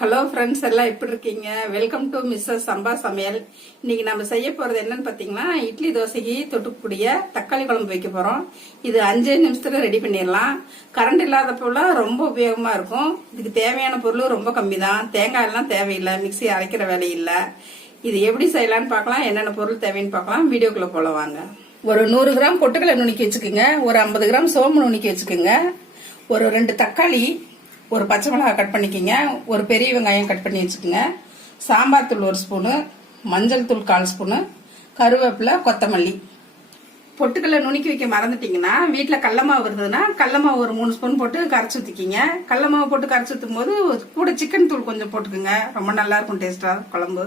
Hello friends, எல்லாம் எப்படி இருக்கீங்க? வெல்கம் டு மிஸ்ஸஸ் சம்பா சமையல். இன்னைக்கு நம்ம செய்ய போறது என்னன்னு பாத்தீங்கன்னா, இட்லி தோசைக்கு தொட்டுக்கூடிய தக்காளி குழம்பு வைக்க போறோம். இது 5 நிமிஷத்துல ரெடி பண்ணிடலாம். கரண்ட் இல்லாத போல ரொம்ப உபயோகமா இருக்கும். இதுக்கு தேவையான பொருள் ரொம்ப கம்மி தான். தேங்காய் எல்லாம் தேவையில்லை, மிக்ஸி அரைக்கிற வேலை இல்லை. இது எப்படி செய்யலாம்னு பார்க்கலாம், என்னென்ன பொருள் தேவைன்னு பார்க்கலாம். வீடியோக்குள்ள போல வாங்க. ஒரு 100 கிராம் பொட்டுக்கடலை நுணுக்கி வச்சுக்கோங்க. ஒரு 50 கிராம் சோம்பு நுணுக்கி வச்சுக்கோங்க. ஒரு 2 தக்காளி, ஒரு பச்சை மிளகாய் கட் பண்ணிக்கோங்க. ஒரு பெரிய வெங்காயம் கட் பண்ணி வச்சுக்கோங்க. சாம்பார் தூள் 1 ஸ்பூனு, மஞ்சள் தூள் 1/4 ஸ்பூனு, கருவேப்பிலை, கொத்தமல்லி. பொட்டுக்கடலை நுணுக்கி வைக்க மறந்துட்டீங்கன்னா, வீட்டில் கடல மாவு இருந்ததுன்னா கடல மாவு ஒரு 3 ஸ்பூன் போட்டு கரைச்சி ஊற்றிக்கிங்க. கடல மாவு போட்டு கரைச்சி ஊற்றும் போது கூட சிக்கன் தூள் கொஞ்சம் போட்டுக்குங்க. ரொம்ப நல்லா இருக்கும் டேஸ்டா குழம்பு.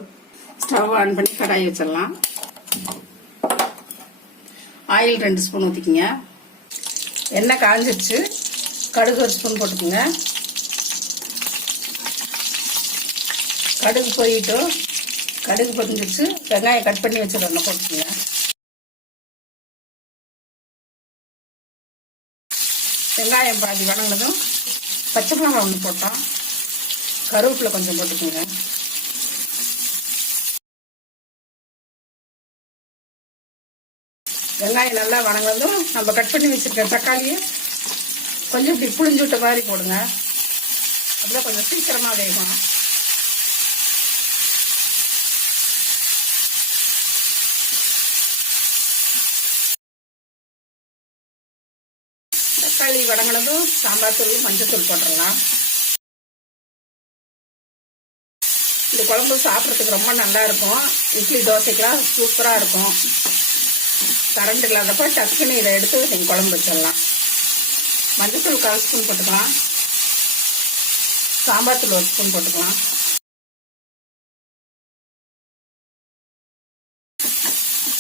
ஸ்டவ் ஆன் பண்ணி கடாய் வச்சிடலாம். ஆயில் 2 ஸ்பூன் ஊற்றிக்கிங்க. எண்ணெய் காஞ்சிடுச்சு. கடுகு 1 ஸ்பூன் போட்டுக்குங்க. கடுகு பொரியட்டும். கடுகு பொரிஞ்சிச்சு. வெங்காயம் கட் பண்ணி வச்சிடணும் போட்டுக்கோங்க. வெங்காயம் பாதி வணங்கினதும் பச்சை மிளகாய் 1 போட்டோம். கருவேப்பிலை கொஞ்சம் போட்டுக்கோங்க. வெங்காயம் நல்லா வணங்கினதும் நம்ம கட் பண்ணி வச்சிருக்க தக்காளியை கொஞ்சம் இப்படி புளிஞ்சு விட்ட மாதிரி போடுங்க. அப்படியே கொஞ்சம் சீக்கிரமா வேகும். தக்காளி வதங்கினதும் சாம்பார் தூள், மஞ்சள் தூள் போட்டுடலாம். இந்த குழம்பு சாப்பிட்றதுக்கு ரொம்ப நல்லா இருக்கும். இட்லி தோசைக்கெல்லாம் சூப்பராக இருக்கும். கரண்ட் இல்லாதப்ப டக்குன்னு இதை எடுத்து நீங்கள் குழம்பு வச்சிடலாம். மஞ்சள் தூள் 1/4 ஸ்பூன் போட்டுக்கலாம். சாம்பார் தூள் 1 ஸ்பூன் போட்டுக்கலாம்.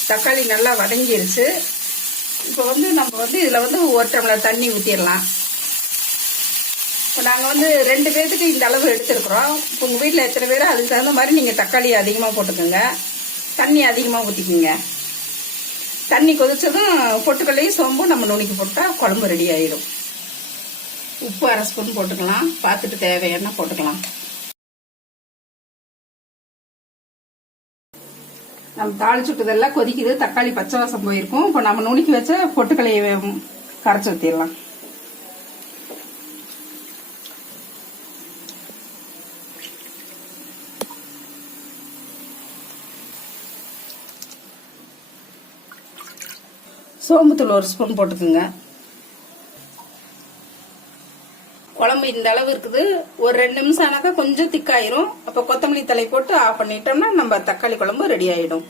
தக்காளி நல்லா வதங்கிருச்சு. இப்போ நம்ம இதில் 1 டம்ளர் தண்ணி ஊற்றிடலாம். இப்போ நாங்கள் 2 பேர்த்துக்கு இந்த அளவு எடுத்துருக்குறோம். இப்போ உங்கள் வீட்டில் எத்தனை பேர் அதுக்கு தகுந்த மாதிரி நீங்கள் தக்காளி அதிகமாக போட்டுக்கோங்க. தண்ணி அதிகமாக ஊற்றிக்கிங்க. தண்ணி கொதிச்சதும் பொட்டுக்கல்லையும் சோம்பும் நம்ம நுணுக்கி போட்டால் குழம்பு ரெடி ஆயிடும். உப்பு 1/2 ஸ்பூன் போட்டுக்கலாம். பார்த்துட்டு தேவையான போட்டுக்கலாம். நம்ம தாளிச்சுட்டதெல்லாம் கொதிக்குது. தக்காளி பச்சை வாசம் போயிருக்கும். இப்போ நம்ம நுணுக்கி வச்ச பொட்டுக்கலையை கரைச்சி ஊற்றிடலாம். சோம்புத்தூள் 1 ஸ்பூன் போட்டுக்குங்க. குழம்பு இந்த அளவு இருக்குது. ஒரு 2 நிமிஷம் ஆனாக்கா கொஞ்சம் திக்காயிரும். அப்ப கொத்தமல்லி தழை போட்டு ஆஃப் பண்ணிட்டோம்னா நம்ம தக்காளி குழம்பு ரெடி ஆயிடும்.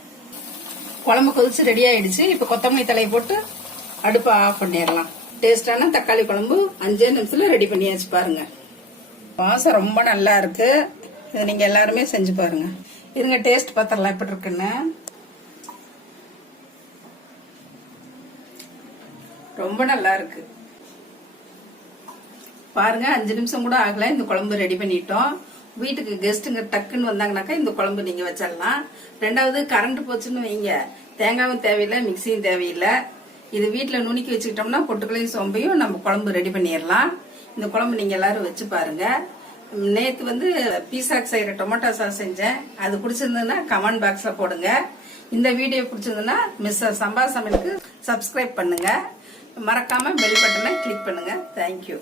குழம்பு கொதிச்சு ரெடி ஆயிடுச்சு. இப்ப கொத்தமல்லி தழை போட்டு அடுப்பை ஆஃப் பண்ணிடலாம். டேஸ்டான தக்காளி குழம்பு 5 நிமிஷத்துல ரெடி பண்ணியாச்சு. பாருங்க, வாசம் ரொம்ப நல்லா இருக்கு. இதை நீங்க எல்லாருமே செஞ்சு பாருங்க. இருங்க டேஸ்ட் பார்த்துடலாம் எப்படி இருக்குன்னு. ரொம்ப நல்லா இருக்கு. பாருங்க, 5 நிமிஷம் கூட ஆகல. இந்த குழம்பு ரெடி பண்ணிட்டோம். வீட்டுக்கு கெஸ்ட்டுங்க டக்குன்னு வந்தாங்கனாக்கா இந்த குழம்பு நீங்க வச்சிடலாம். 2வது கரண்ட் போச்சுன்னு வைங்க, தேங்காயும் தேவையில்லை, மிக்சியும் தேவையில்லை. இது வீட்டுல நுணுக்கி வச்சுக்கிட்டோம்னா பொட்டுக்களையும் சோம்பையும் நம்ம குழம்பு ரெடி பண்ணிடலாம். இந்த குழம்பு நீங்க எல்லாரும் வச்சு பாருங்க. நேத்து பீஸாக்கு செய்யற டொமேட்டோ சாஸ் செஞ்சேன். அது பிடிச்சிருந்ததுன்னா கமெண்ட் பாக்ஸ்ல போடுங்க. இந்த வீடியோ பிடிச்சிருந்ததுன்னா மிஸ்ஸஸ் சம்பா சமையலுக்கு சப்ஸ்கிரைப் பண்ணுங்க. மறக்காம பெல் பட்டனை கிளிக் பண்ணுங்க. தேங்க்யூ.